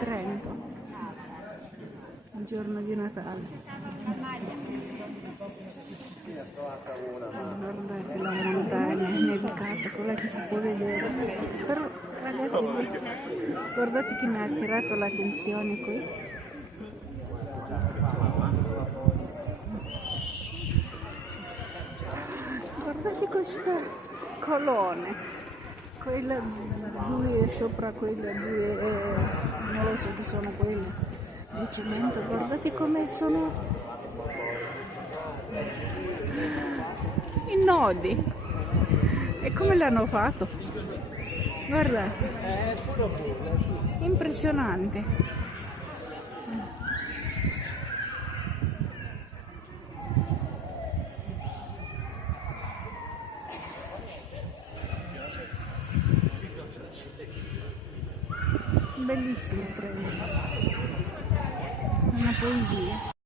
Trento, il giorno di Natale. Guardate la montagna nevicata, quella che si può vedere. Però ragazzi, guardate che mi ha attirato l'attenzione qui. Guardate questa colonne, quelle due sopra quelle due, non lo so che sono quelle di cemento. Guardate come sono i nodi e come l'hanno fatto, guardate, impressionante. Bellissimo, prego. Una poesia.